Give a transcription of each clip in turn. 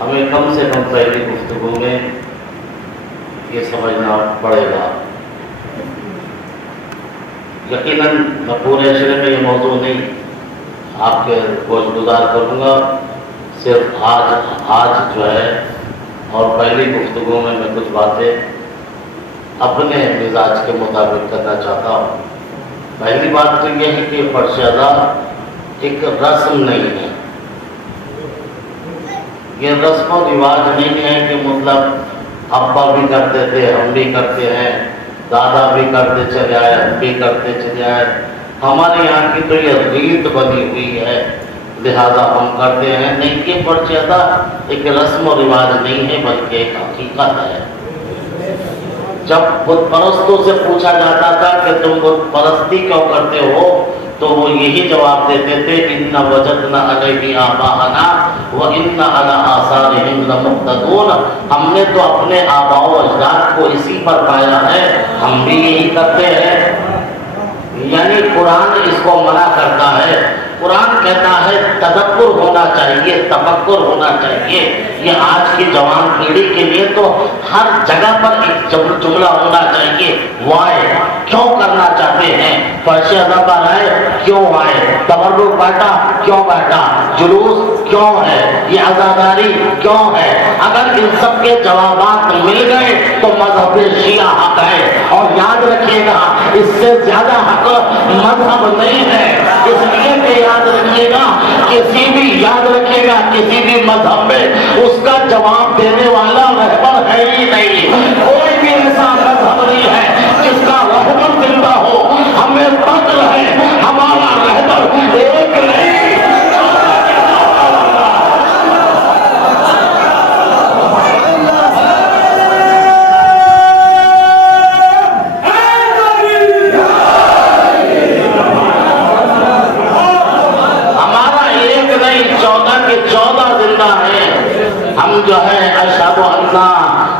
हमें कम से कम पहली गुफ्तगू में ये समझना पड़ेगा। यकीनन मैं पूरे अशरे में ये मौजू नहीं आपके गोशगुजार करूँगा, सिर्फ आज जो है और पहली गुफ्तगू में मैं कुछ बातें अपने मिजाज के मुताबिक करना चाहता हूँ। पहली बात तो ये है कि फर्श अदा एक रस्म नहीं है, ये रस्म और रिवाज नहीं है कि मतलब अब्बा भी करते थे, हम भी करते हैं, दादा भी करते चले आए, हम भी करते चले आए। हमारे यहाँ की तो ये रीत बनी हुई है, लिहाजा हम करते हैं। नहीं कि फर्श अदा एक रस्म और रिवाज नहीं है बल्कि एक हकीकत है। जब बुत परस्तों से पूछा जाता था कि तुम बुत परस्ती क्यों करते हो, तो वो यही जवाब देते थे, इन्ना वजदना अलैहि आबाअना व इन्ना अला आसारिहिम लमुक़्तदून। हमने तो अपने आबाओ अजदाद को इसी पर पाया है, हम भी यही करते हैं। यानी कुरान इसको मना करता है। कुरान कहता है तदब्बुर होना चाहिए, तफक्कुर होना चाहिए। ये आज की जवान पीढ़ी के लिए तो हर जगह पर एक जुमला होना चाहिए, वाय क्यों करना चाहते हैं, फर्श अदा पर आए क्यों आए, तबर्रुक बैठा क्यों बैठा, जुलूस क्यों है, ये आज़ादारी क्यों है। अगर इन सब के जवाबात मिल गए तो मजहब शिया हक है। और याद रखिएगा, इससे ज्यादा हक मजहब नहीं है। इसलिए कि याद रखिएगा, किसी भी मजहब में उसका जवाब देने वाला रहबर है ही नहीं। कोई भी ऐसा मजहब नहीं है जिसका रहबर जिंदा हो। हमें फक्र है, हमारा रहबर एक नहीं। हम जो है अशहदु अन्ना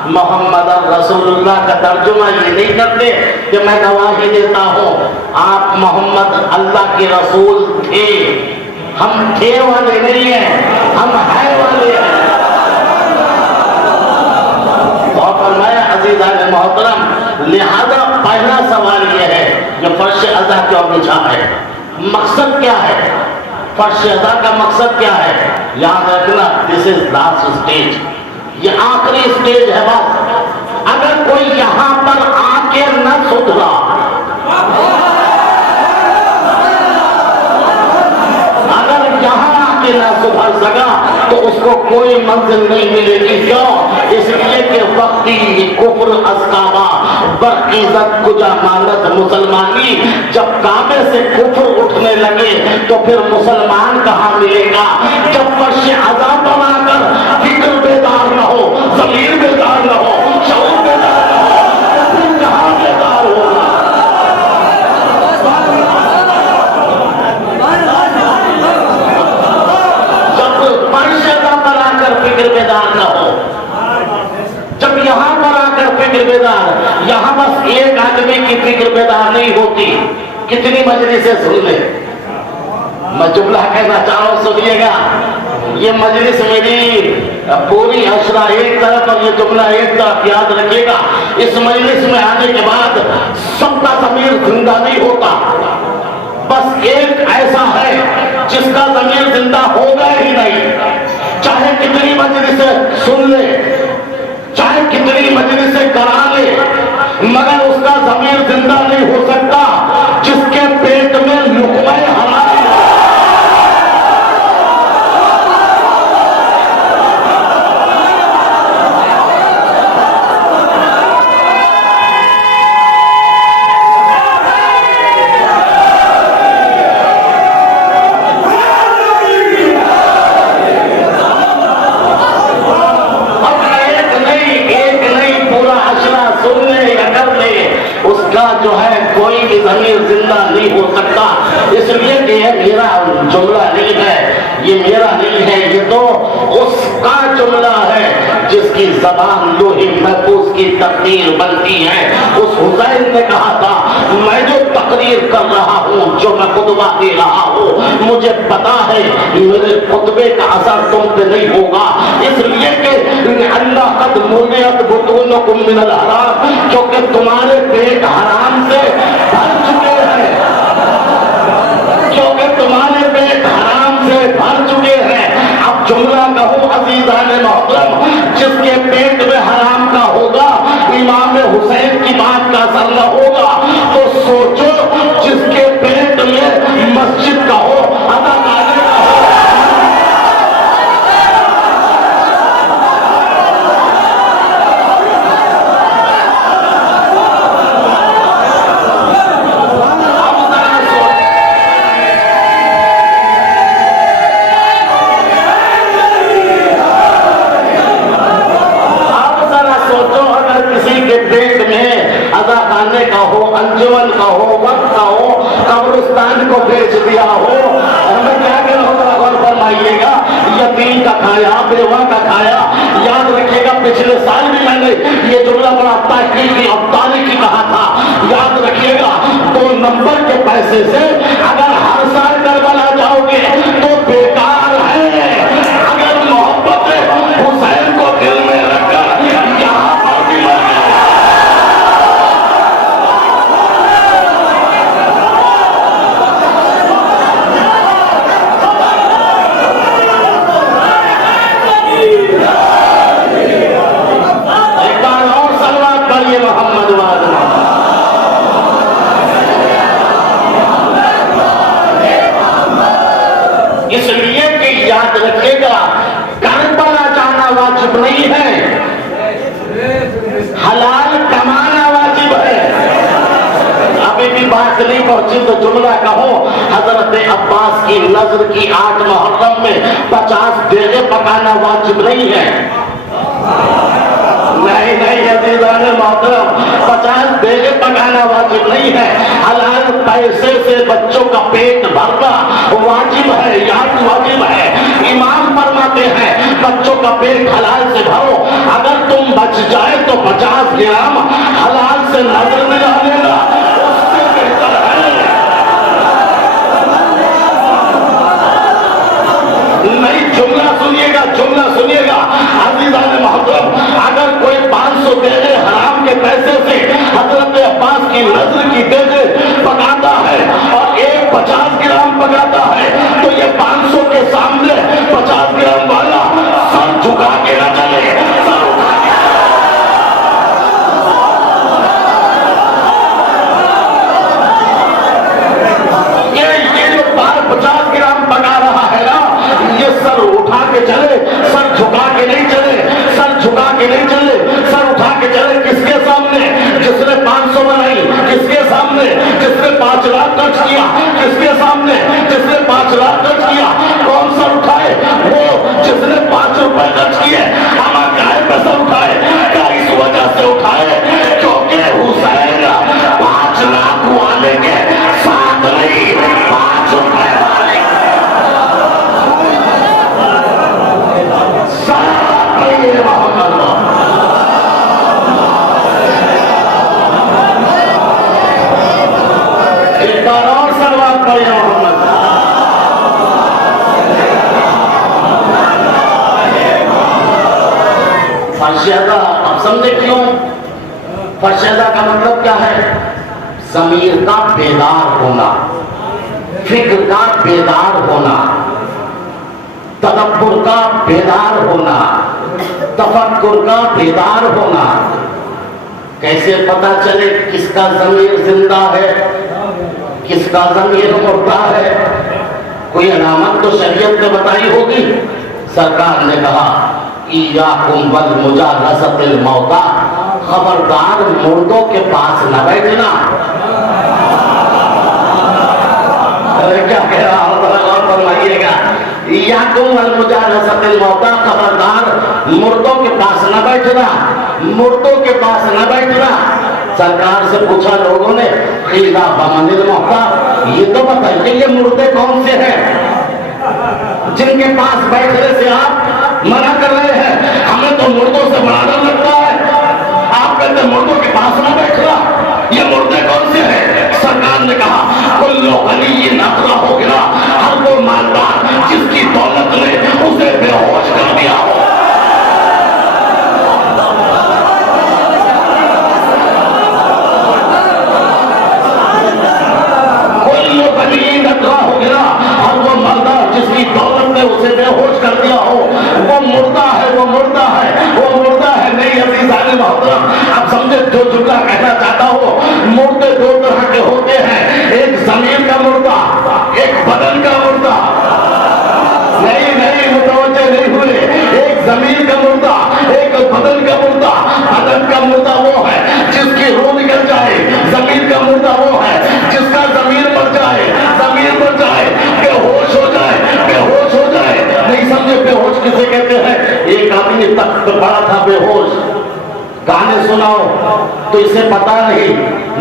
मोहम्मद रसूलुल्लाह का तर्जुमा ये नहीं करते कि मैं गवाही देता हूँ आप मोहम्मद अल्लाह के रसूल थे। हम थे वाले नहीं हैं, हम है वाले हैं। और फरमाया अज़ीज़ान मोहतरम, लिहाजा पहला सवाल ये है कि फर्श अदा क्यों बिछा है, मकसद क्या है, फर्श अदा का मकसद क्या है। याद रखना, दिस इज लास्ट स्टेज, ये आखिरी स्टेज है। बस अगर कोई यहाँ पर आके न सुधरा, अगर यहाँ आके न सुधर सका तो उसको कोई मंजिल नहीं मिलेगी। क्यों? इसलिए कि वक्ती कुफ्र अस्काबा बरइज्जत कुजा मानत मुसलमानी। जब काबे से कुफ्र उठने लगे तो फिर मुसलमान कहाँ मिलेगा। जब फर्श अज़ा बनाकर फिक्र बेदार न हो, ज़मीर बेदार न हो, शऊर बेदार न हो, फिर कहाँ बेदार होगा। जब फर्श अज़ा बनाकर फिक्र बेदार न हो, जब यहाँ पर आकर फिक्र बेदार, यहाँ बस एक आदमी की फिक्र बेदार नहीं होती, कितनी मजलिसें सुन ले। मैं जुमला कहना चाह रहा हूँ, सुनिएगा। ये मजलिस मेरी पूरी अशरा एक तरफ और ये जुमला एक तरफ, याद रखिएगा। इस मजलिस में आने के बाद सबका ज़मीर जिंदा नहीं होता। बस एक ऐसा है जिसका ज़मीर जिंदा होगा ही नहीं, चाहे कितनी मजलिसें सुन ले, चाहे कितनी मजलिसें करा ले, मगर उसका ज़मीर जिंदा नहीं हो सकता जिसके पेट में लुक़मा हराम। जो है कोई भी ज़मीर जिंदा नहीं हो सकता। इसलिए कि ये मेरा जुमला नहीं है, ये मेरा नहीं है, ये तो उसका जुमला है जिसकी ज़बान लोहे महफूज की तकदीर बनती है। उस हुसैन ने कहा था, मैं जो तकरीर कर रहा हूँ, जो मैं खुतबा दे रहा हूँ, मुझे पता है मेरे खुतबे का असर तुम पे नहीं होगा। इसलिए बुतूनुकुम मिनल हराम, क्योंकि तुम्हारे पेट हराम से भर चुके हैं, क्योंकि तुम्हारे पेट हराम से भर चुके हैं। अब जुमला कहूं अज़ीज़ान मोहतरम, जिसके पेट में हराम का होगा, इमाम हुसैन की बात का असर न होगा। तो सोचो जिसके पेट में मस्जिद का हो, अदा करने का हो, अंजुमन का हो, वक्त का हो, कब्रिस्तान को बेच दिया हो, हमें क्या कहना होगा? गौर फरमाइएगा, यतीम का खाया, बेवा का खाया। याद रखिएगा, पिछले साल भी मैंने ये जुमला बड़ा ताकीद अब्दाली की कहा था। याद रखिएगा, 2 नंबर के पैसे से अगर हर साल करबला जाओगे तो बेकार है। अगर मोहब्बत हुसैन को दिल में रखकर यहाँ पर भी इसलिए कि याद रखिएगा, करबला जाना वाजिब नहीं है, हलाल कमाना वाजिब है। अभी भी बात नहीं पहुंची तो जुमला कहो, हजरत अब्बास की नजर की 8 मुहर्रम में 50 देगे पकाना वाजिब नहीं है। नहीं नहीं अज़ीज़ान मोहतरम, 50 देगे पकाना वाजिब नहीं है। हलाल पैसे से बच्चों का पेट भरना वाजिब है, याद वाजिब है। इमाम फरमाते हैं बच्चों का पेट हलाल से भरो, अगर तुम बच जाए तो 50 ग्राम हलाल से नजर में रह लेगा, उससे बेहतर है। नहीं, जुमला सुनिएगा, जुमला सुनिएगा अज़ीज़ान मोहतरम, अगर कोई 500 देगे हराम के पैसे से हजरत अब्बास की नजर की देगे पकाता है और एक 50 ग्राम पकाता है, तो ये 500 के सामने 50 ग्राम वाला सर झुका के न चले, सर उठा के। ये जो 50 ग्राम पका रहा है ना, ये सर उठा के चले, सर झुका के नहीं चले, सर झुका के नहीं चले, सर उठा के चले। किसके सामने? जिसने 500 बनाई। किसके सामने? जिसने 5 लाख खर्च किया। किसके सामने? जिसने 5 लाख खर्च किया। कौन सर उठाए? वो जिसने 5 रुपए खर्च किए। हम काहे पे सर उठाए? क्या इस वजह से उठाए क्योंकि हुसैन 5 लाख वाले के साथ नहीं, 5 रुपए वाले एक बार और सलवात पढ़िए मोहम्मद। फर्शदा, अब समझे क्यों? फर्शदा का मतलब क्या है? ज़मीर का बेदार होना, फिक्र का बेदार होना, तदब्बुर का बेदार होना, तफक्कुर का बेदार होना। कैसे पता चले किसका ज़मीर जिंदा है, किसका ज़मीर मुर्दा है? कोई अलामत तो शरीयत ने बताई होगी। सरकार ने कहा इय्याकुम वल मुजालसतिल मौता, खबरदार मुर्दों के पास न बैठना। अरे क्या कह रहा हूं, फरमाइएगा। इय्याकुम वल मुजालसतिल मौता, खबरदार मुर्दों के पास न बैठना, मुर्दों के पास न बैठना। सरकार से पूछा लोगों ने, क़ीला बमनिल मौता, ये तो बताइए ये मुर्दे कौन से हैं जिनके पास बैठने से आप मना कर रहे हैं? हमें तो मुर्दों से बड़ा डर लगता है, आप कहते मुर्दों के पास ना बैठना। ये मुर्दे कौन से हैं? सरकार ने कहा कुल्लु गनिय्यिन अक़ला हो गया, हर वो मालदार जिसकी दौलत ने उसे बेहोश कर दिया हो। जमीन का मुर्दा, एक बदन का मुर्दा। बदन का मुर्दा वो है जिसकी रूह निकल जाए, जमीन का मुर्दा वो है जिसका जमीर मर जाए, जमीर मर जाए, बेहोश हो जाए, बेहोश हो जाए। नहीं समझे बेहोश किसे कहते हैं? एक आदमी तख्त पर पड़ा था बेहोश, गाने सुनाओ तो इसे पता नहीं,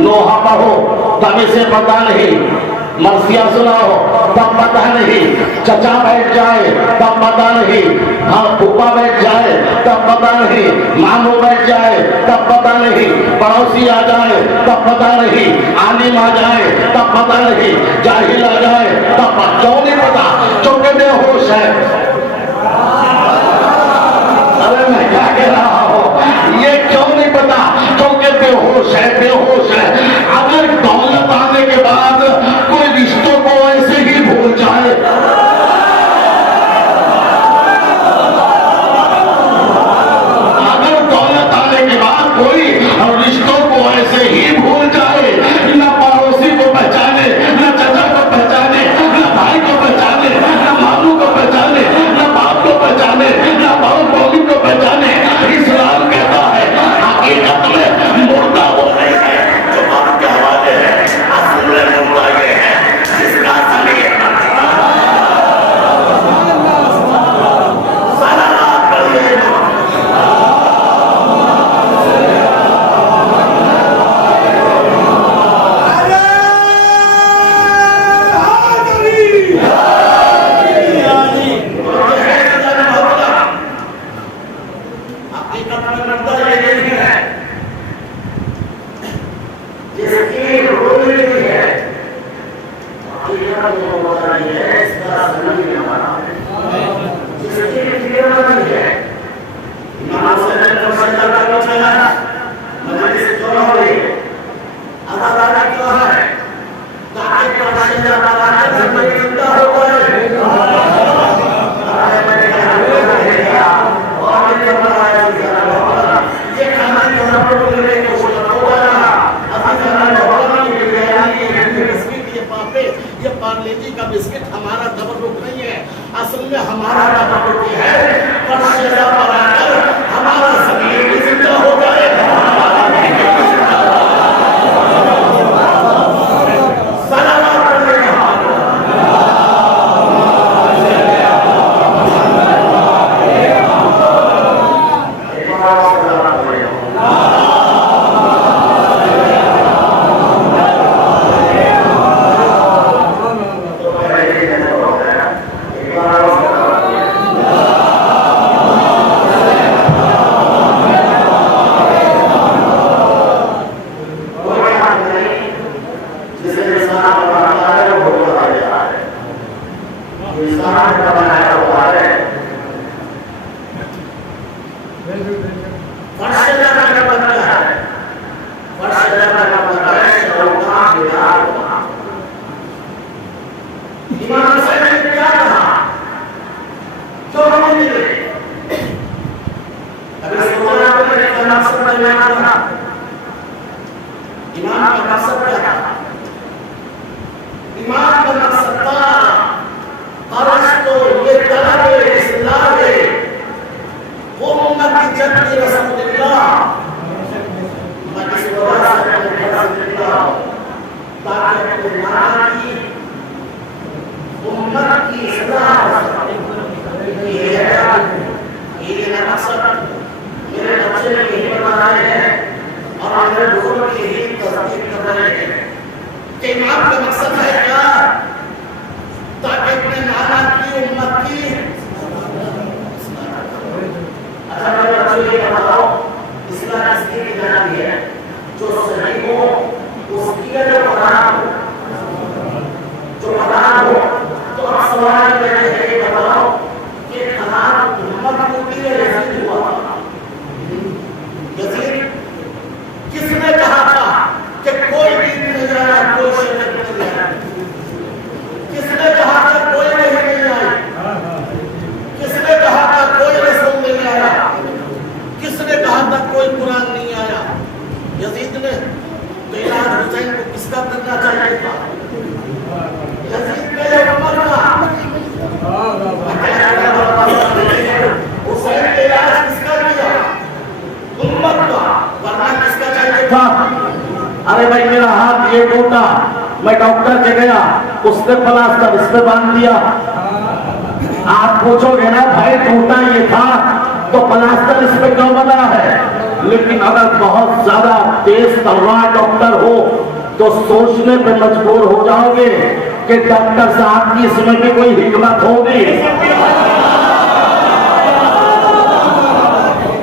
नोहा पढ़ो तब इसे पता नहीं, मरसिया सुनाओ तब पता नहीं, चचा बैठ जाए तब पता नहीं, हाँ फूफा बैठ जाए तब पता नहीं, मामू बैठ जाए तब पता नहीं, पड़ोसी आ जाए तब पता नहीं, आलिम आ जाए तब पता नहीं, जाहिल आ जाए तब क्यों नहीं पता? क्योंकि बेहोश है। अरे मैं क्या कह रहा हूं, ये क्यों नहीं पता? क्योंकि बेहोश है, बेहोश है। अगर दौलत आने के बाद कोई रिश्तों को ऐसे ही भूल जाए, अगर दौलत आने के बाद कोई रिश्तों को ऐसे ही भूल जाए, न पड़ोसी को पहचाने, न चाचा को पहचाने, न भाई को पहचाने, न मामू को पहचाने, न बाप को पहचाने, न बाप मौली को पहचाने, इस्लाम कहता है हकीकत में मुर्दा वो नहीं है जो आपके हवाले है, असल में मुर्दा ये है जिसका जमीर पार्लेजी का बिस्किट हमारा तबर्रुक नहीं है, असल में हमारा तबर्रुक है परशेरा बनाकर हमारा ज़मीर भी जिंदा हो जाए, आपका मकसद है क्या? ताकि अपने नाना की उम्मत की इस्लाम की जाना है जो सही हो उसकी जो हराम हो, जो हराम हो तो सवाल ये बताओ कि हराम उम्मत को भी यजीद हुआ, यजीद किसने कहा था कि कोई दीन नहीं आया, कोई शरीयत नहीं आया? किसने कहा था कोई नहीं आया? किसने कहा था कोई रसूल नहीं आया? किसने कहा था कोई कुरान नहीं आया? यजीद ने। तो इलाज हुसैन को किसका करना चाहिए था? यजीद के उमर का। हुसैन के अरे भाई मेरा हाथ ये टूटा, मैं डॉक्टर के गया, उसने प्लास्टर इस पे बांध दिया। आप पूछोगे ना भाई टूटा ये था तो प्लास्टर इस पे क्यों बना है? लेकिन अगर बहुत ज्यादा तेज तलवार डॉक्टर हो तो सोचने पे मजबूर हो जाओगे कि डॉक्टर साहब की इसमें भी कोई हिकमत होगी,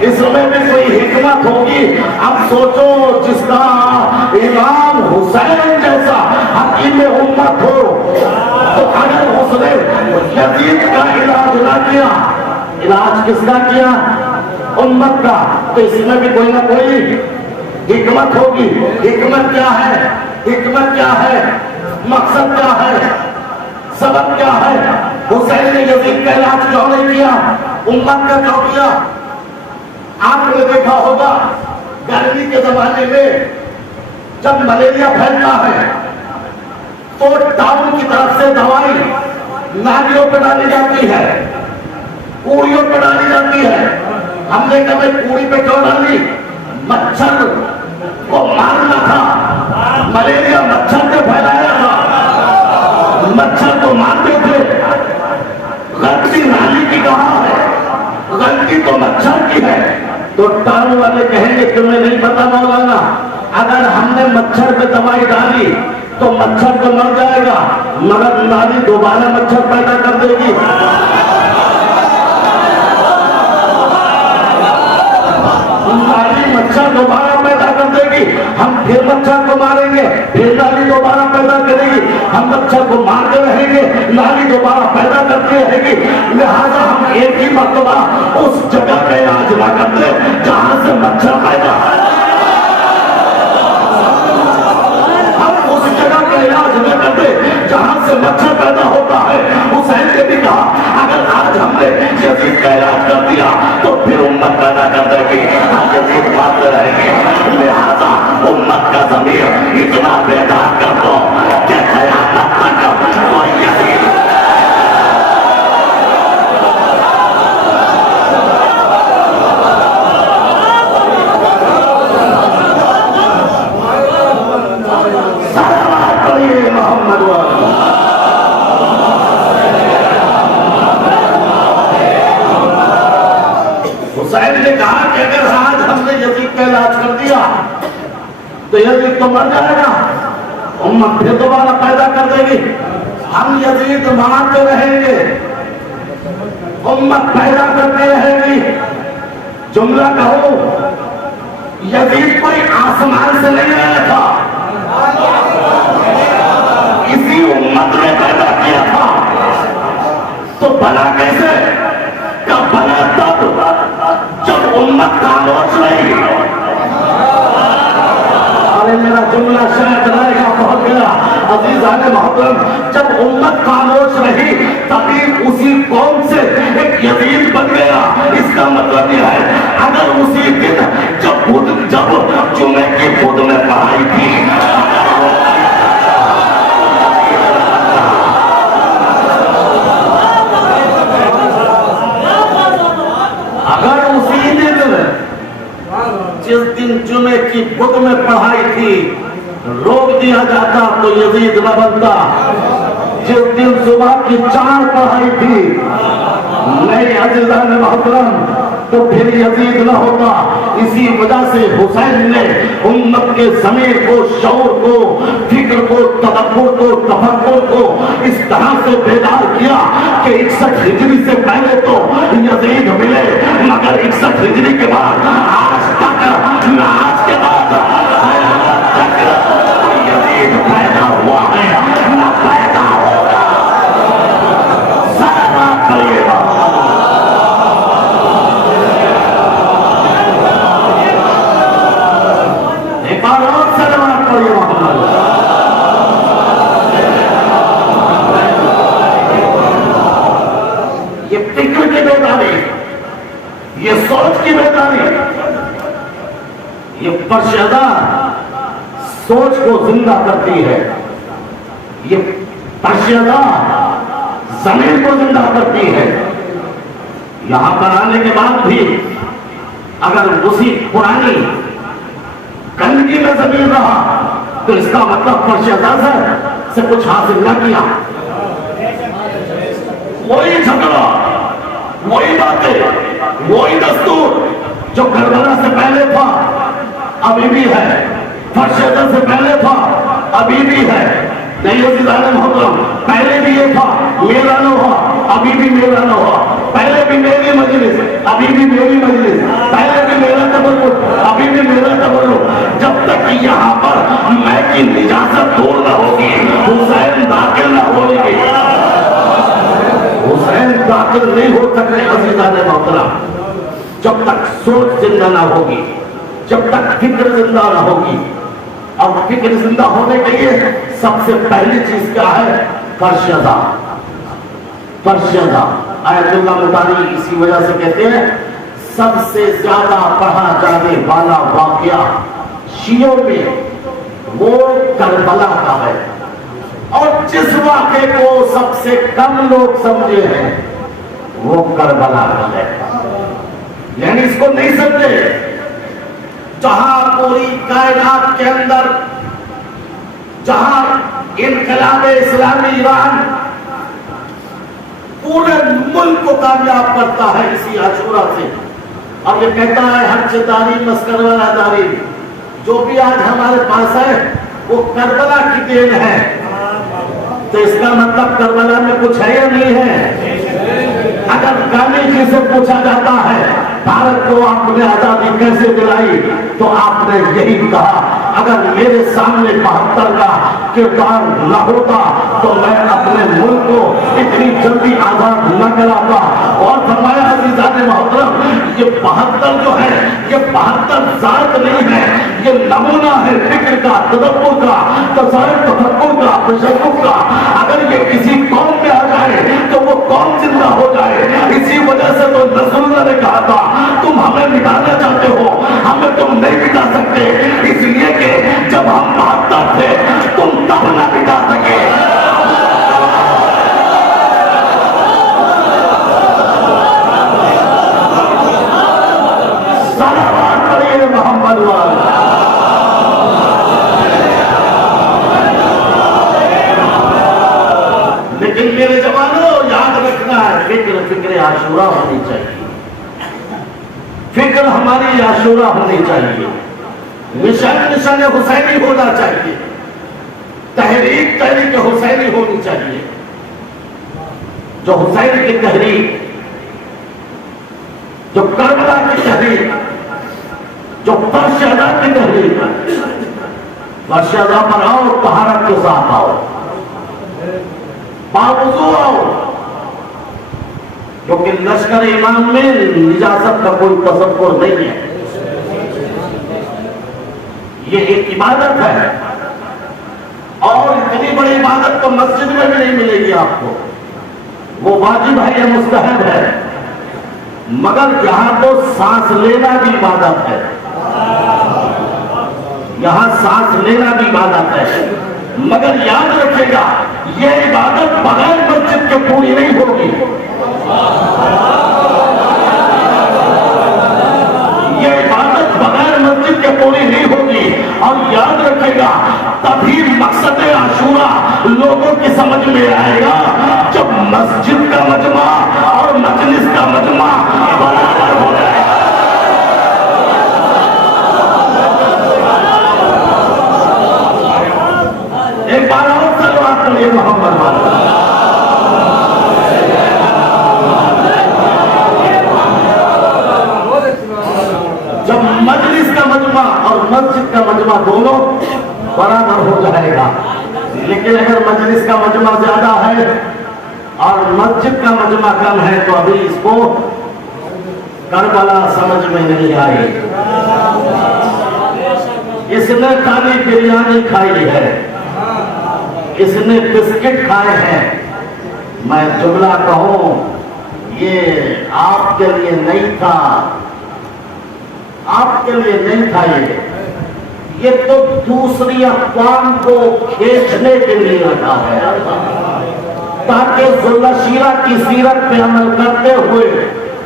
इसमें भी कोई हिकमत होगी। अब सोचो जिसका इमाम हुसैन जैसा हकीम उम्मत हो तो अगर उसने यजीद का इलाज ना किया, इलाज किसका किया? उम्मत का, तो इसमें भी कोई ना कोई हिकमत होगी। हिकमत क्या है? हिकमत क्या है? मकसद क्या है? सबब क्या है? हुसैन ने यजीद का इलाज क्यों नहीं किया? उम्मत का क्यों किया? आपने देखा होगा गर्मी के जमाने में जब मलेरिया फैलता है तो टाउन की तरफ से दवाई नालियों पर डाली जाती है, कूड़ियों पर डाली जाती है। हमने कभी कूड़ी पे क्यों डाली? मच्छर को मारना था, मलेरिया मच्छर ने फैलाया था, मच्छर को मारते थे। गलती नाली की कहां है? गलती तो मच्छर की है। तो टाउन वाले कहेंगे तुम्हें नहीं पता मौलाना, अगर हमने मच्छर पे दवाई डाली तो मच्छर तो मर जाएगा मगर नाली दोबारा मच्छर पैदा कर देगी। नाली मच्छर दोबारा पैदा कर देगी, हम फिर मच्छर को मारेंगे, फिर नाली दोबारा पैदा करेगी, हम मच्छर को मारते रहेंगे, नाली दोबारा पैदा करती रहेगी। लिहाजा हम एक ही मरतबा उस जगह का इलाज ना करते जहां से मच्छर पैदा है, हम उस जगह का इलाज न करते जहां से मच्छर पैदा होता है। हुसैन ने भी कहा अगर आज हमने यजीद का इलाज कर दिया तो फिर उम्मत पैदा कर देगी, हम यजीद मारते रहेंगे। लिहाजा उम्मत का ज़मीर इतना बेदार कर दो कि क़यामत तक कोई यजीद सलावत पढ़िए मोहम्मद वाला। हुसैन ने कहा कि अगर आज हमने यजीद का इलाज कर दिया तो यजीद तो मर जाएगा, उम्मत फिर दोबारा पैदा कर देगी, हम यजीद मारते रहेंगे, उम्मत पैदा करते रहेगी। जुमला कहो यजीद कोई आसमान से नहीं आया था, इसी उम्मत ने पैदा किया था। तो बना कैसे? कब बना? तब जब उम्मत खामोश रही। अरे मेरा जुमला शायद रहेगा बहुत गया अजीज़ाने मोहतरम, जब उम्मत खामोश रही तभी उसी कौम से एक यजीद बन गया। इसका मतलब यह है अगर उसी दिन जब जुमे की खुद में पढ़ाई थी, अगर उसी दिन जिस दिन जुमे की बुध में पढ़ाई थी रोक दिया जाता तो यजीद न बनता। जिस दिन सुबह की 4 पढ़ाई थी नहीं अज़ीज़ान मोहतरम तो फिर यजीद न होता। इसी वजह से हुसैन ने उम्मत के ज़मीर को, शऊर को, फिक्र को, तदब्बुर को, तफक्कुर को इस तरह से बेदार किया कि 61 हिजरी से पहले तो यजीद मिले मगर 61 हिजरी के बाद आज तक न आज के बाद तक यजीद पैदा हुआ है न पैदा होगा। सलावत करिएगा। ये फिक्र की बेदारी, ये सोच की बेदारी, ये पर्शदा सोच को जिंदा करती है, ये पर्शदा जमीन को जिंदा करती है। यहां पर आने के बाद भी अगर उसी पुरानी गंदगी में जमीन रहा तो इसका मतलब फर्शदा से कुछ हासिल न किया। वही झगड़ा, वही बातें, वही दस्तूर जो करबला से पहले था अभी भी है, फर्शदा से पहले था अभी भी है। नहीं मोहतरम, पहले भी ये था, मेरा न हुआ अभी भी मेरा न हुआ, पहले भी मेरी मजलिस अभी भी मेरी मजलिस, पहले भी मेरा तबर्रुक अभी भी मेरा तबर्रुक। जब तक यहाँ पर मैं की निजात दूर न होगी, हुसैन दाखिल न होगी। हुसैन दाखिल नहीं हो सकते अज़ीज़ान मोहतरम जब तक सोच जिंदा ना होगी, जब तक फिक्र जिंदा ना होगी। और फिक्र जिंदा होने के लिए सबसे पहली चीज क्या है? फर्शदा। फर्शदा आयतुल्लाह मुतारी इसी वजह से कहते हैं सबसे ज्यादा पढ़ा जाने वाला वाकया शियों में वो करबला का है, और जिस वाक़े को सबसे कम लोग समझे हैं वो करबला का है। यानी इसको नहीं समझे। जहां पूरी कायनात के अंदर, जहां इनकलाब इस्लामी ईरान पूरे मुल्क को कामयाब करता है इसी आशूरा से, और ये कहता है हज तारीफ मस्कर वाला तारीफ, जो भी आज हमारे पास है वो करबला की देन है। तो इसका मतलब करबला में कुछ है या नहीं है? अगर गांधी जी से पूछा जाता है भारत को आपने आजादी कैसे दिलाई, तो आपने यही कहा अगर मेरे सामने 72 का किरदार न होता तो मैं अपने मुल्क को इतनी जल्दी आजाद न कराता। और फरमाया अज़ीज़ान मोहतरम, ये 72 जो है ये 72 जात नहीं है, ये नमूना है फिक्र का, तदब्बुर का, तफक्कुर का, तशक्कुर का। अगर ये किसी कौम में आ जाए तो वो कौम जिंदा हो जाए। इसी वजह से तो रसूलुल्लाह ने कहा था तुम हमें मिटाना चाहते हो, हमें तुम नहीं मिटा सकते, इसलिए कि जब हम 72 थे तुम तब न मिटा सके। सलावत पढ़िए मोहम्मद वाला। लेकिन मेरे जवानों याद रखना है, फिक्र आशूरा होनी चाहिए, फिक्र हमारी आशूरा होनी चाहिए, मिशन हुसैनी होना चाहिए, तहरीक हुसैनी होनी चाहिए। जो हुसैन की तहरीक, जो करबला की तहरीक, जो फर्शदा की तहरीक, फर्शदा पर आओ तहारत के साथ आओ, बावजूद आओ, क्योंकि लश्कर इमाम में निजात का कोई तसव्वुर नहीं है। ये एक इबादत है, और इतनी बड़ी इबादत तो मस्जिद में भी नहीं मिलेगी आपको। वो वाजिब है या मुस्तहब है, मगर यहां तो सांस लेना भी इबादत है, यहां सांस लेना भी इबादत है। मगर याद रखिएगा ये इबादत बगैर मस्जिद के पूरी नहीं होगी। ये इबादत बगैर मस्जिद के पूरी नहीं होगी। और याद रखेगा तभी मकसद आशूरा लोगों की समझ में आएगा जब मस्जिद का मजमा और मजलिस का मजमा बराबर हो जाए। एक बार और सलवात करिए मोहम्मद वाला। जब मजलिस का मजमा और मस्जिद का मजमा दोनों बराबर हो जाएगा। लेकिन अगर मजलिस का मजमा ज्यादा है और मस्जिद का मजमा कम है तो अभी इसको करबला समझ में नहीं आई। इसने खाली बिरयानी खाई है, इसने बिस्किट खाए हैं। मैं जुमला कहूं ये आपके लिए नहीं था, आपके लिए नहीं था। ये तो दूसरी अक़वाम को खींचने के लिए रखा है, ताकि ज़ुल्लशीरा की सीरत पे अमल करते हुए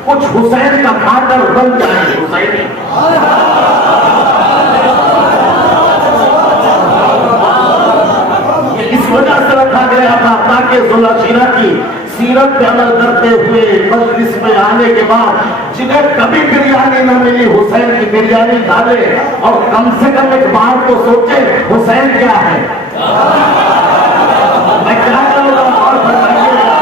कुछ हुसैन का खाकर बन जाए हुसैनी। के ज़ुल्हशीरा की सीरत पे अमल करते हुए मजलिस में आने के बाद जिन्हें कभी बिरयानी न मिली, हुसैन की बिरयानी डाले और कम से कम एक बार तो सोचे हुसैन क्या है। मैं क्या करूँगा और बताइएगा,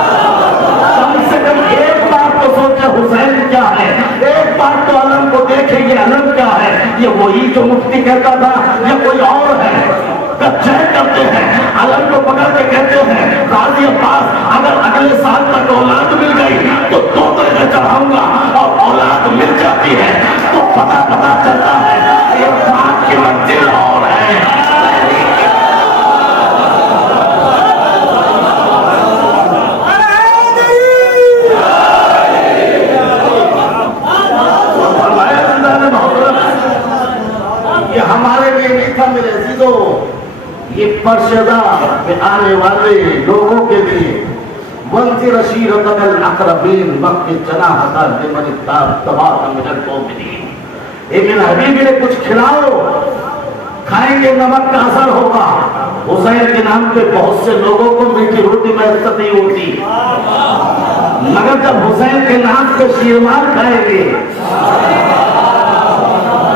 कम से कम एक बार तो सोचे हुसैन क्या है। एक बार तो अलम को देखे, ये अलम क्या है, ये वही जो मुफ्ती कहता था या कोई और है। चेक करते हैं, अलम को पकड़ के कहते हैं गाजी अब्बास अगर अगले साल तक औलाद मिल गई तो 2 तरह चढ़ाऊंगा, और औलाद मिल जाती है तो पता चलता है ये बात की मंजिल और है। ये हमारे लिए नहीं था मेरे अजीजों, ये पर्शदा में आने वाले लोगों के लिए वंती रशीरतल अकरबीन वक्त जना हता लिमन तबाह मिनल मोमिनीन। ए मेरे हबीब ने कुछ खिलाओ, खाएंगे नमक का असर होगा। हुसैन के नाम पे बहुत से लोगों को मीठी रोटी मैसर नहीं होती, मगर जब हुसैन के नाम पे शीरमार खाएंगे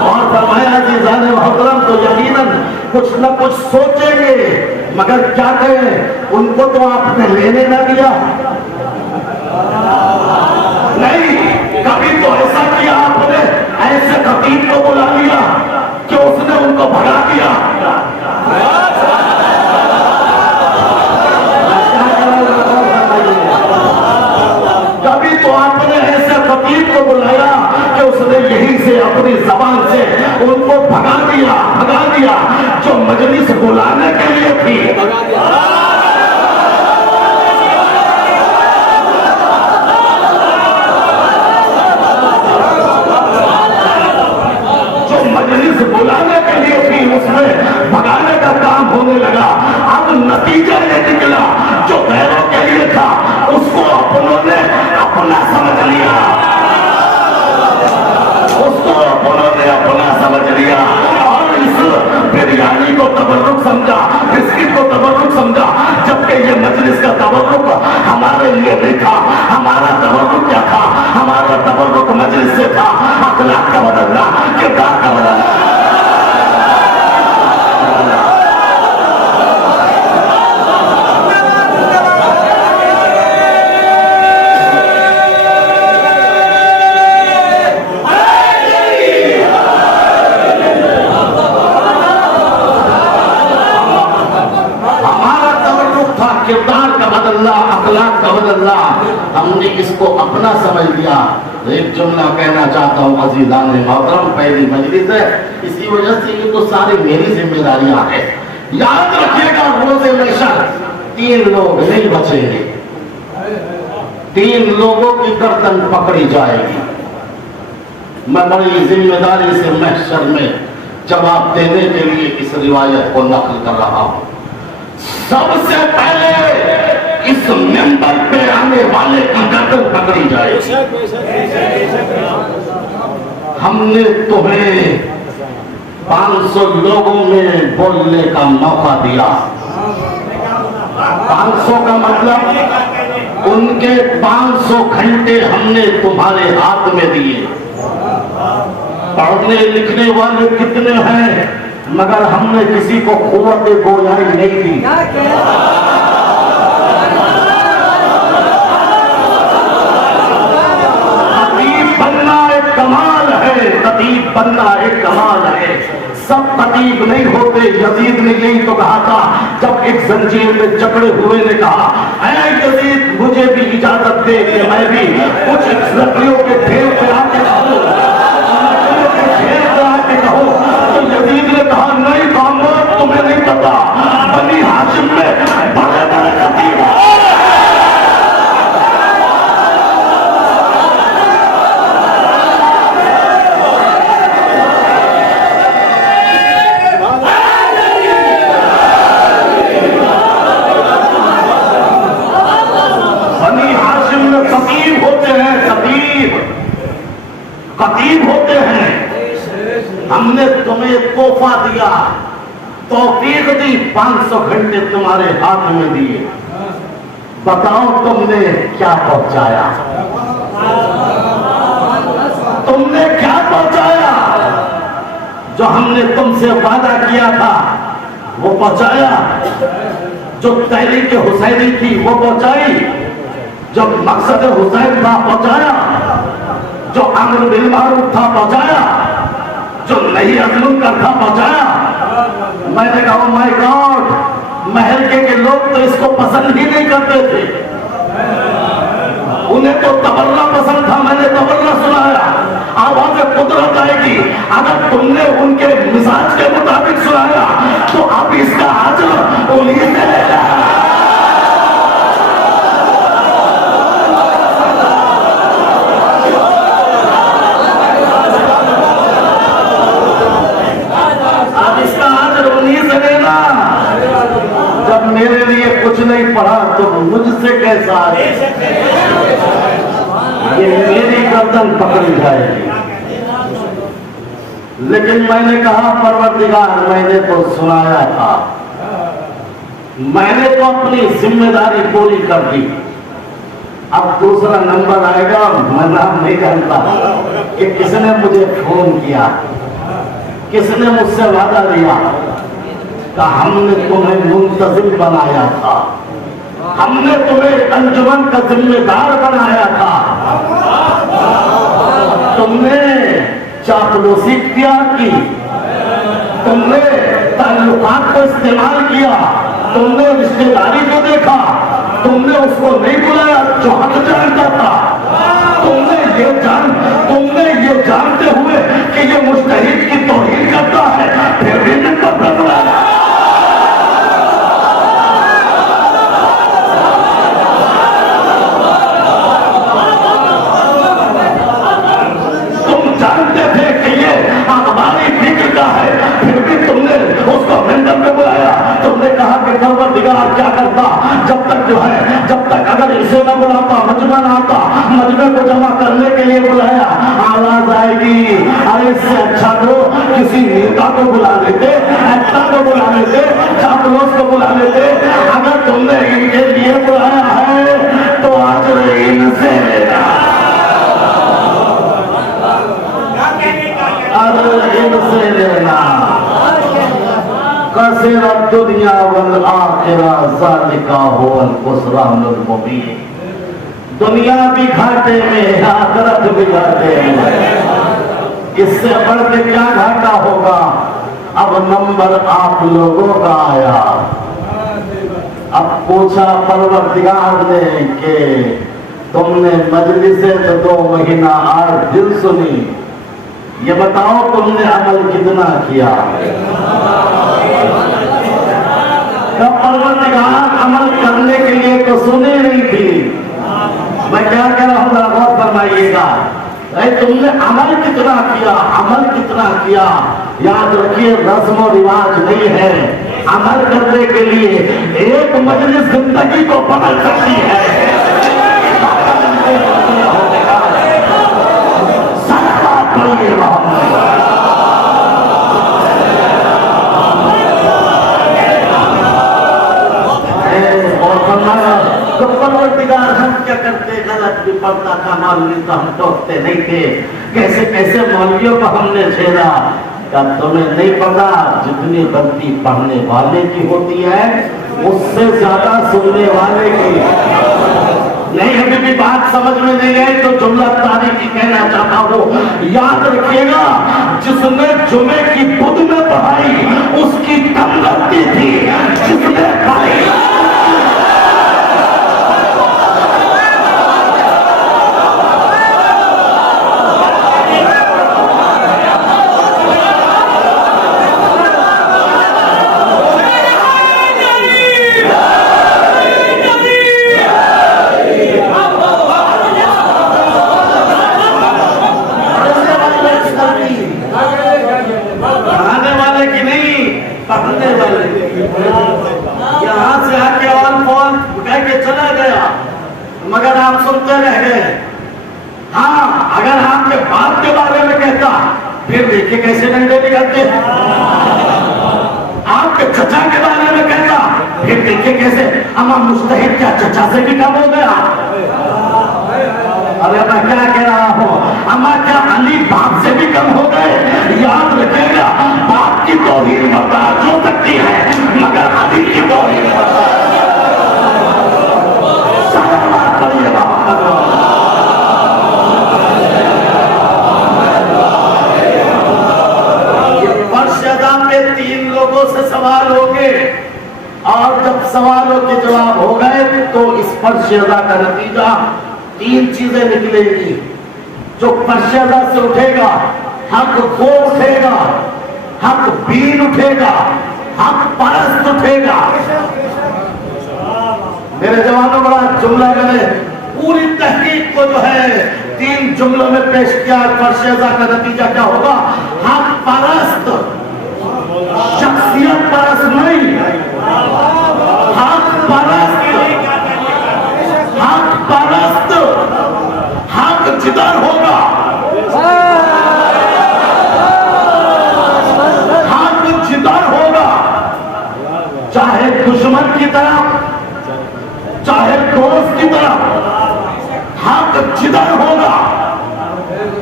और फरमाया जीजाने मोहतरम तो यकीनन कुछ न कुछ सोचेंगे, मगर क्या कहें, उनको तो आपने लेने ना दिया। नहीं, कभी तो ऐसा किया आपने, ऐसे खतीब को बुला लिया कि उसने उनको भगा दिया। कभी तो आपने ऐसे खतीब को बुलाया कि उसने यहीं से अपनी जबान से उनको भगा दिया जो मजलिस बुलाने के लिए थी। जो मजलिस बुलाने के लिए थी उसमें भगाने का काम होने लगा। अब नतीजा ये निकला, जो गैरों के लिए था उसको अपनों ने अपना समझ लिया, उसको अपनों ने अपना समझ लिया और इस बिरयानी को तबर्रुक समझा, बिस्किट को तबर्रुक समझा, जबकि ये मजलिस का तबर्रुक हमारे लिए नहीं था। हमारा तबर्रुक क्या था? हमारा तबर्रुक मजलिस से था। अखलाक का बदलना, किरदार का बदलना। किरदार का बदलना, अखलाक का बदलना, हमने इसको अपना समझ लिया। एक जुमला कहना चाहता हूँ अजीज़ान मोहतरम, पहली मजलिस है, इसी वजह से ये तो सारी मेरी जिम्मेदारियां हैं। याद रखिएगा रोज़े महशर 3 लोग नहीं बचेंगे, 3 लोगों की गर्दन पकड़ी जाएगी। मैं बड़ी जिम्मेदारी से महशर में जवाब देने के लिए इस रिवायत को नकल कर रहा हूँ। सबसे पहले इस मेंबर पे आने वाले की गर्दन पकड़ी जाएगी। हमने तुम्हें 500 लोगों में बोलने का मौका दिया। 500 का मतलब उनके 500 घंटे हमने तुम्हारे हाथ में दिए। पढ़ने लिखने वाले कितने हैं, मगर हमने किसी को कुव्वत गोयाई नहीं दी। खतीब बनना एक कमाल है, खतीब बनना एक कमाल है। सब खतीब नहीं होते। यजीद ने यही तो कहा था जब एक जंजीर में जकड़े हुए ने कहा, ऐ यजीद मुझे भी इजाजत दे कि मैं भी कुछ लकड़ियों के ढेर पे आके कहूं, तो यजीद ने कहा नहीं कामोद, तुम्हें नहीं पता बनी हाशिम में बड़े बड़े खतीब हैं। बनी हाशिम में खतीब होते हैं, खतीब होते हैं। हमने तुम्हें तोहफा दिया, तौफीक दी, 500 घंटे तुम्हारे हाथ में दिए। बताओ तुमने क्या पहुंचाया? तुमने क्या पहुंचाया? जो हमने तुमसे वादा किया था वो पहुंचाया? जो तहरीक हुसैनी थी वो पहुंचाई? जो मकसद हुसैन था पहुंचाया? जो अम्र बिल मारूफ था पहुंचाया? जो नहीं अज़लुम का था पहुंचाया? मैंने कहा माय गॉड, महल के लोग तो इसको पसंद ही नहीं करते थे, उन्हें तो तबर्रा पसंद था। मैंने तबर्रा सुनाया, आवाज़ कुदरत आएगी। अगर तुमने उनके मिजाज के मुताबिक सुनाया तो अब इसका अजर उन्हीं से लेना। अब इसका अजर उन्हीं से लेना। जब मेरे लिए कुछ नहीं पढ़ा तो मुझसे कैसा ये मेरी गर्दन पकड़ी जाएगी। लेकिन मैंने कहा परवरदिगार, मैंने तो सुनाया था, मैंने तो अपनी जिम्मेदारी पूरी कर दी। अब दूसरा नंबर आएगा, मैं नाम नहीं जानता कि किसने मुझे फोन किया, किसने मुझसे वादा लिया कि हमने तुम्हें मुंतजिम बनाया था, हमने तुम्हें अंजुमन का जिम्मेदार बनाया था, तुमने चापलूसी इख्तियार की, तुमने ताल्लुकात को इस्तेमाल किया, तुमने रिश्तेदारी को देखा, तुमने उसको नहीं बुलाया जो हक जानता था, तुमने ये जानते हुए कि ये मुस्तहिद की तौहीन करता है फिर भी मिन्नत पर बुलाया। तुम जानते थे कि ये हमारी फिक्र का है, फिर भी तुमने उसको मिन्नत पे बुलाया। तुमने कहा कि परवरदिगार क्या करता, जब तक जो है, जब तक अगर इसे न बुलाता, मजमा न आता, मजमे को जमा करने के लिए बुलाया, आवाज आएगी, अरे इससे अच्छा तो किसी नेता को बुला लेते, एक्टर को बुला लेते, चापलूस को बुला लेते। अगर तुमने इनके लिए बुलाया है तो आज इनसे लेना, इनसे लेना। कसीरा दुनिया वल आखिरा ज़ालिका हुवल खुसरानुल मुबीन। दुनिया भी घाटे में, आखिरत भी घाटे में, इससे बढ़ के क्या घाटा होगा। अब नंबर आप लोगों का आया। अब पूछा परवरदिगार ने कि तुमने मजलिसे तो 2 महीना 8 दिन सुनी, ये बताओ तुमने अमल कितना किया। तो परवरदिगार अमल करने के लिए तो सुनी नहीं थी। मैं क्या कह रहा हूँ, गौर फरमाइएगा। तुमने अमल कितना किया, अमल कितना किया। याद रखिए, रस्म और रिवाज नहीं है, अमल करने के लिए एक मजलिस जिंदगी को बदल सकती है। हम क्या करते, गलत भी पड़ता था, मौलवी तो हम टोकते नहीं थे। कैसे कैसे मौलवियों को हमने झेला। क्या तुम्हें नहीं पता, जितनी गलती पढ़ने वाले की होती है उससे ज्यादा सुनने वाले की। नहीं, अभी भी बात समझ में नहीं आई तो जुमला तारीखी कहना चाहता हूँ। याद रखिएगा, जिसने जुमे की खुद में पढ़ाई उसकी कम गलती थी, जिसने पढ़ाई यहां से आके और फोन कह के चला गया, मगर आप सुनते रह गए। हाँ, अगर आपके बाप के बारे में कहता फिर देखिए कैसे डंडे निकलते। आपके चचा के बारे में कहता फिर देखिए कैसे अम्मा मुस्तहिद क्या चचा से भी कम हो गया। अरे मैं क्या कह रहा हूँ, अम्मा क्या अली बाप से भी कम हो गए? याद रखिएगा, बाप की तौहीन बर्दाश्त हो सकती है मगर अली की तौहीन में 3 लोगों से सवाल होंगे और जब सवालों के जवाब हो गए तो इस पर्शियदा का नतीजा 3 चीजें निकलेगी। जो पर्शियदा से उठेगा, हक खो उठेगा, हक बीन उठेगा, हक परस्त उठेगा। मेरे जवानों बड़ा जुमला मैंने पूरी तहकीक को जो है 3 जुमलों में पेश किया। पर्शियदा का नतीजा क्या होगा? हक परस्त, शख्सियत परस्त नहीं, हक परस्त, हक परस्त, हक जिधर होगा, हक जिधर होगा, चाहे दुश्मन की तरफ चाहे दोस्त की तरफ, हक जिधर होगा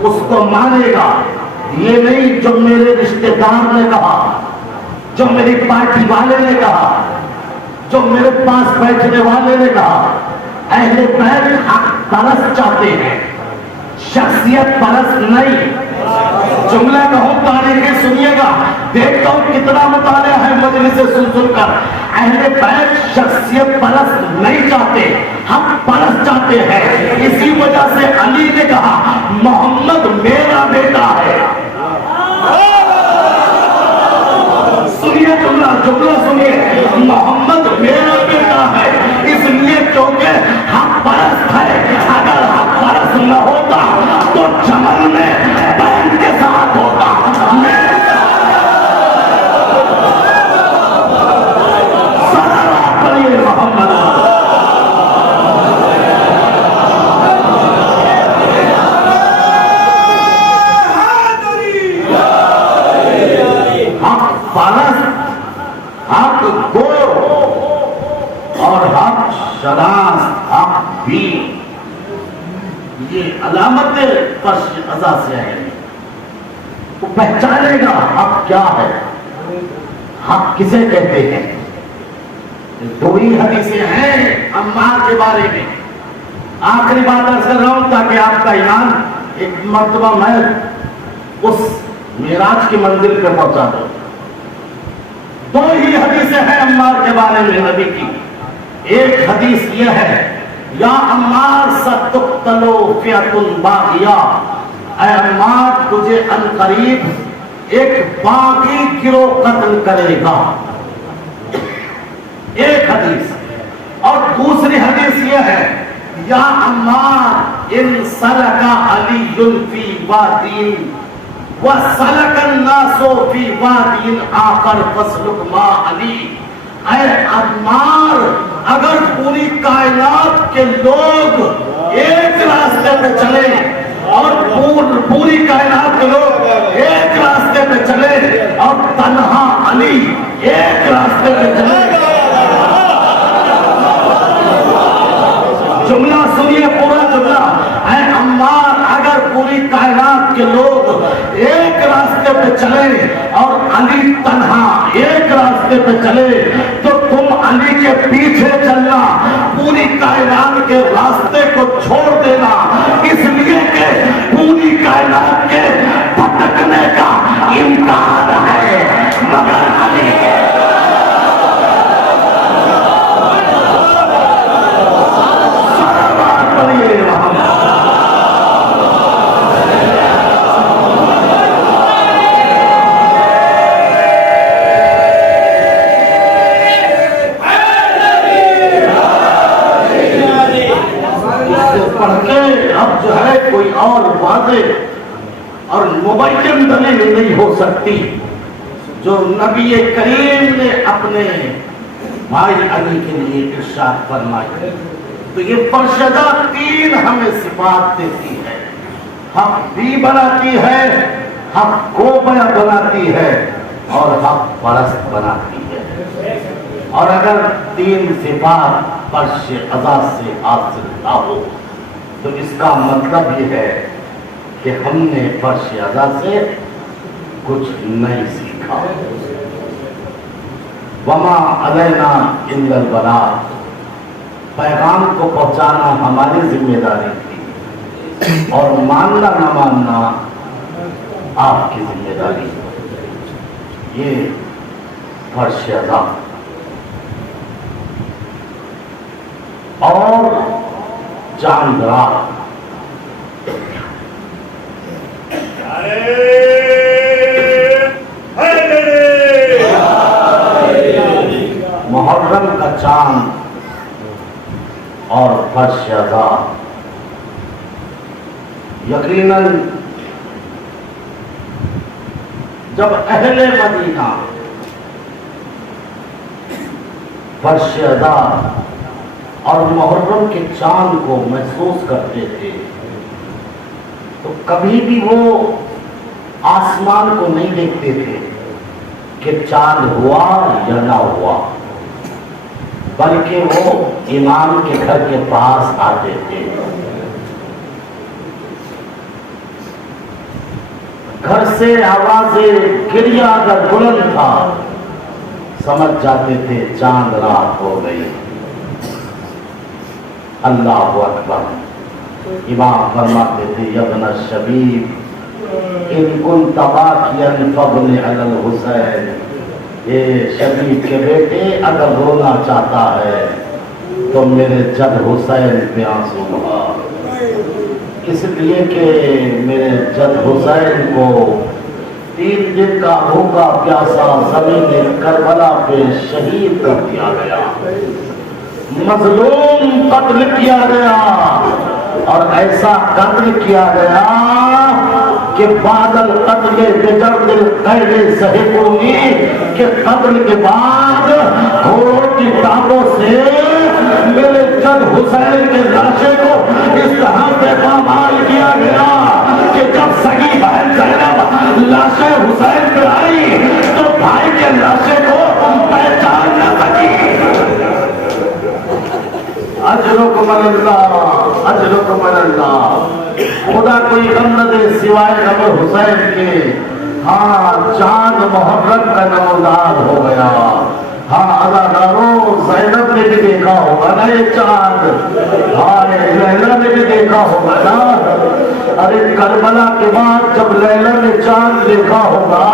उसको मानेगा। ये नहीं जो मेरे रिश्तेदार ने कहा, जो मेरी पार्टी वाले ने कहा, जो मेरे पास बैठने वाले ने कहा। अहले बैत हक परस्त चाहते हैं, शख्सियत परस्त नहीं। जुमला कहूं तारीखें सुनिएगा, देखता हूं कितना मुताला है मजलिस से सुन सुनकर। अहले बैत शख्सियत परस्त नहीं चाहते, हक परस्त चाहते हैं। इसी वजह से अली ने कहा मोहम्मद मेरा बेटा है। सुनिए जुमला, जुमला सुनिए, मोहम्मद मेरा बेटा है इसलिए क्योंकि हक परस्त है। अगर हक परस्त न होता तो जमल में बैल के साथ होता। सलावत पढ़िए मोहम्मद। हक परस्त, हक गो और हक शरास, हक भी, ये अलामत पर्शियदा से है। वो पहचानेगा हक क्या है, हक किसे कहते हैं। 2 ही हदीसें हैं अम्मार के बारे में। आखिरी बात अर्ज कर रहा हूं ताकि आपका ईमान एक मर्तबा मैं उस मेराज की मंजिल पे पहुंचा दूं। 2 ही हदीसें हैं अम्मार के बारे में नबी की। एक हदीस यह है, या अम्मार सतुक्तलो फियतुन बागिया, ऐ अम्मार तुझे अनकरीब एक बागी गिरोह कत्ल करेगा। एक हदीस। और दूसरी हदीस यह है, या अम्मार इन सलका अलीयुन फी वादीन व सलकन नासो फी वादीन आकर फसलुक मा अली। ऐ अम्मार अगर पूरी कायनात के लोग एक रास्ते पे चले और पूरी कायनात के लोग एक रास्ते पे चले और तन्हा अली एक रास्ते पे चले। जुमला सुनिए, पूरा जुमला। ऐ अम्मार अगर पूरी कायनात के लोग एक रास्ते पे चले और अली तन्हा एक रास्ते पे चले तो तुम अली के पीछे चलना, पूरी कायनात के रास्ते को छोड़ देना। इसलिए कि पूरी कायनात के भटकने का इम्कान है मगर अली अब जो है कोई और वादे और मुबय्यन दलील नहीं हो सकती जो नबी करीम ने अपने भाई अली के लिए इरशाद फरमाई। तो ये पर्शियदा 3 हमें सिफात देती है, हक भी बनाती है, हक को बनाती है और हक परस्त बनाती है। और अगर 3 सिफात फर्श अज़ा से हासिल ना हो तो इसका मतलब ये है कि हमने फर्श अज़ा से कुछ नहीं सीखा। वमा अलैना इल्लल बलाग, पैगाम को पहुंचाना हमारी जिम्मेदारी थी और मानना न मानना आपकी जिम्मेदारी। ये फर्श अज़ा और चांद रात। मुहर्रम का चांद और फर्श अज़ा, यकीनन जब अहले मदीना फर्श अज़ा और मुहर्रम के चांद को महसूस करते थे तो कभी भी वो आसमान को नहीं देखते थे कि चांद हुआ या ना हुआ, बल्कि वो इमाम के घर के पास आते थे। घर से आवाजें गिरिया अगर बुलंद था समझ जाते थे चांद रात हो गई। अल्लाह अकबर। इमाम फरमाते थे यब्न शबीब इन कुन तबाकियन फब्न अलल हुसैन, ये शबीब के बेटे अगर रोना चाहता है तो मेरे जद हुसैन पे आंसू बहा, इसलिए कि मेरे जद हुसैन को 3 दिन का भूखा प्यासा जमीन करबला पे शहीद कर दिया गया, मजलूम कत्ल किया गया और ऐसा कत्ल किया गया कि बादल कत्ल बेदर्दिल कैले सहिबूनी के कत्ल के बाद घोड़ों की टांगों से मेरे जद हुसैन के लाशे को इस तरह से पामाल किया गया कि जब सगी बहन ज़ैनब लाशे हुसैन पे आई तो भाई के लाशे को पहचान न सकी। अजरुकुम अल्लाह, खुदा कोई गम न दे सिवाय गम हुसैन के। हाँ, चांद मुहर्रम का नमोदार हो गया। हाँ अदादारों, ज़ैनब ने भी देखा होगा ना ये चांद, हाँ लैला ने भी देखा होगा ना। अरे करबला के बाद जब लैला ने चांद देखा होगा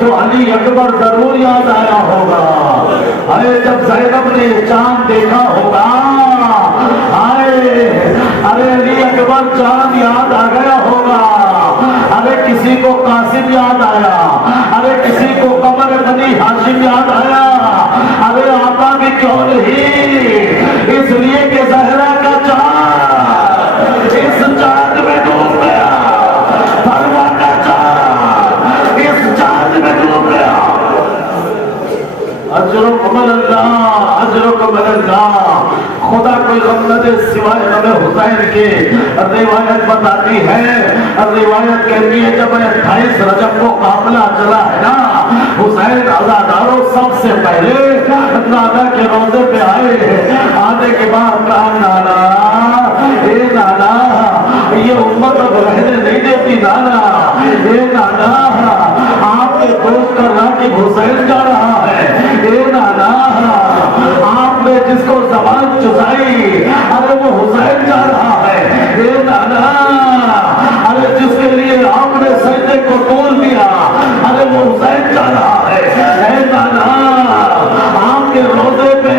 तो अली अकबर जरूर याद आया होगा। अरे जब ज़ैनब ने चांद देखा होगा, अरे अली अकबर चांद याद आ गया होगा। अरे किसी को कासिम याद आया, अरे किसी को कमर बनी हाशिम याद आया। अरे आका भी क्यों नहीं, इसलिए कि ज़हरा का चांद इस चांद में डूब गया, फरमा का चांद इस चांद में डूब गया। अजरुकुम अल्लाह, खुदा कोई गम न दे सिवाय गम हुसैन के। रिवायत बताती है, रिवायत कहती है जब 28 रजब को काफिला चला है ना, हुसैन अज़ादारों सबसे पहले नाना के रोजे पे आए। आने के बाद कहा नाना, हे नाना, ये उम्मत अब रहने नहीं देती नाना, हे नाना आपके दोस्त का राकिब हुसैन जा रहा है, हे नाना आपने जिसको जबान चुसाई अरे वो हुसैन जा रहा है, हे नाना अरे जिसके लिए आपने सजदे को तोड़ दिया अरे वो हुसैन जा रहा है, हे नाना आपके रोजे पे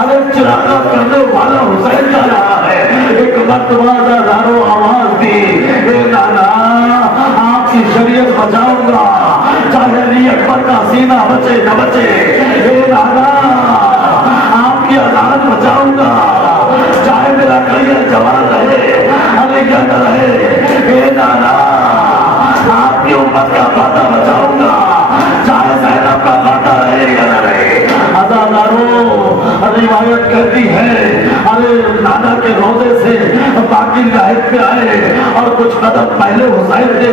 अरे चिरागा करने वाला हुसैन जा रहा है। एक मर्तबा हजारों आवाज दी, हे नाना आपकी शरीयत बचाऊंगा चाहे अली अकबर का सीना बचे न बचे, हे नाना आपकी आजाद बचाऊंगा चाहे मेरा करियर जवान रहे अरे क्या न रहे, हे नाना आपकी उम्मत का वादा बचाऊंगा चाहे ज़ैनब का वादा रहे या न रहे। अदादारों, रिवायत कहती है अरे नाना के रोजे से बाकी लाइफ पे आए और कुछ कदम पहले हुसैन ने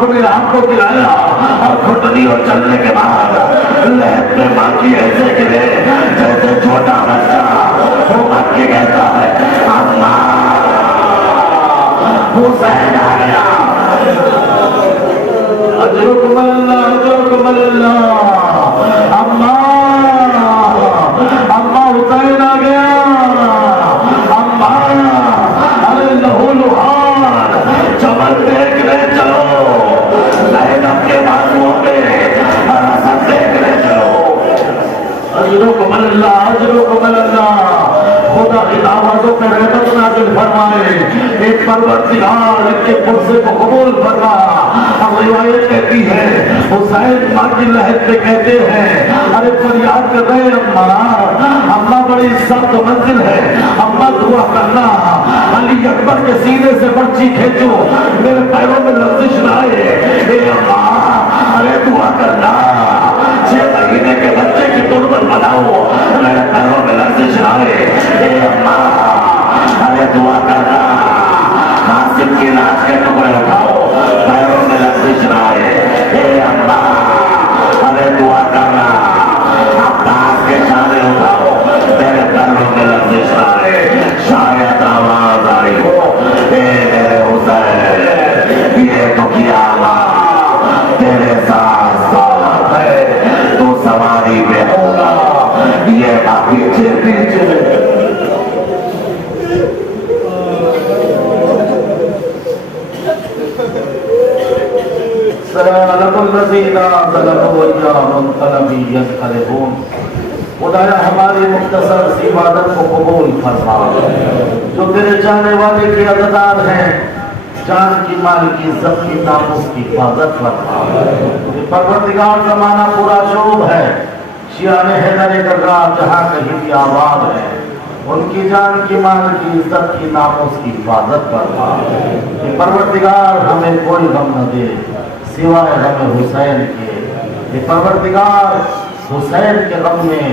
अपने आप को गिराया और घुटनी और चलने के बाद लहर में मां की ऐसे गिरे जैसे छोटा बच्चा वो मां के कहता है अम्मा हुसैन आ गया। अजरुकुमल्लाह अम्मा अम्मा हुसैन आ गया। अम्मा अरे लहू लुहान चमन देखने चलो, लहनम के बाजुओं में रसम देखने चलो। अजरुकुमल्लाह खुदा इन आवाजों पे रहमत नाज़िल फरमाए। एक परवरदिगार इनके पुरसे को कबूल फरमा। अब रिवायत कहती है हुसैन मां की लहर पे कहते हैं अरे फरियाद कर रहे हैं अम्मा अम्मा बड़ी सख्त मंजिल है, अम्मा दुआ करना अली अकबर के सीने से पर्ची खींचो मेरे पैरों में लफ्जिश ना आए। ए अम्मा अरे दुआ करना 6 महीने के बच्चे की तुरबत बनाओ मेरे पैरों में लफ्जिश ना आए। ए अम्मा अरे दुआ करना कासिम की लाश के टुकड़े उठाओ पैरों में लफ्जिश ना आए। ए अम्मा अरे दुआ करना अब्बास के छाले उठाओ मेरे पैरों में लफ्जिश ना आए। शायद आवाज आई हो ए मेरे हुसैन ये तो किया तेरे साथ साथ है तू सवारी में होगा ये पीछे पीछे। खुदाया हमारी मुख्तसर सी इबादत को कबूल फरमा। जो तेरे चाहने वाले के अज़दार हैं जान की माल की इज्जत की नामुस की हिफाजत फरमा। परवरदिगार ज़माना पूरा शोभ है, शियाने हैदर कररार जहाँ कहीं भी आबाद है उनकी जान की माल की इज्जत की नामुस की हिफाजत फरमा। परवरदिगार हमें कोई गम न दे सिवाय गम हुसैन के। ये परवरदिगार हुसैन के गम में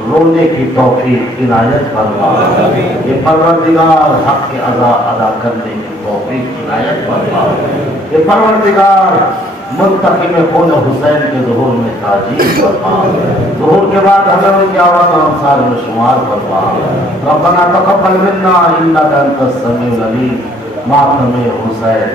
रोने की तौफीक इनायत फरमा। ये परवरदिगार हक के अदा करने की तौफीक इनायत फरमा। ये परवरदिगार मुंतकिम खून हुसैन के ज़ुहूर में ताजीब फरमा। ज़ुहूर के बाद हमें उनकी आवाज़ अंसार में शुमार फरमा। रब्बना तक़ब्बल मिन्ना इन्नका अंतस समीउल अलीम। मातम हुसैन।